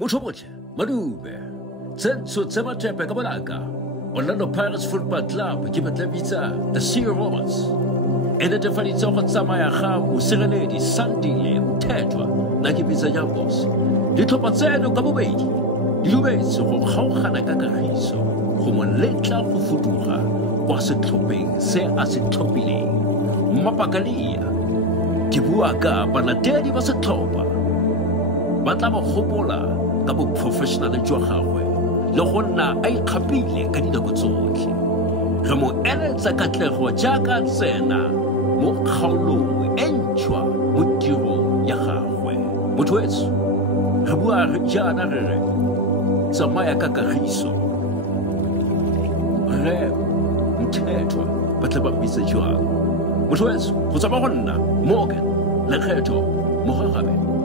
Mutoboche, Madube, Zenso Zematepe Kabalaka, Orlando Pirates Football Club, Kibatlevica, the Sea Robots. And the Defanito Samaya Ham, Serenity, Sandy, Tetra, Nakibiza Yambos. Little Pazeno Kabubedi, Lubes, Hohanakakariso, Homoletla Fufutura, was a topping, say as a topping. Mapakalia, Kibuaka, Banaderi was a topa. Batama Hobola. Kabu professional Johawe, Lohona ay Kabile Kanida Gutsuki. Ramo Elza Katleho Jaka Zena, Mokhalu, Enchua, Mutiro, Yahawe, Mutwes, Rabuar Janare, Samaya Kakariso, Re, Mtetra, Bataba Bisa Joa, Mutwes, Husabahona, Morgan, Leketo, Mohabe.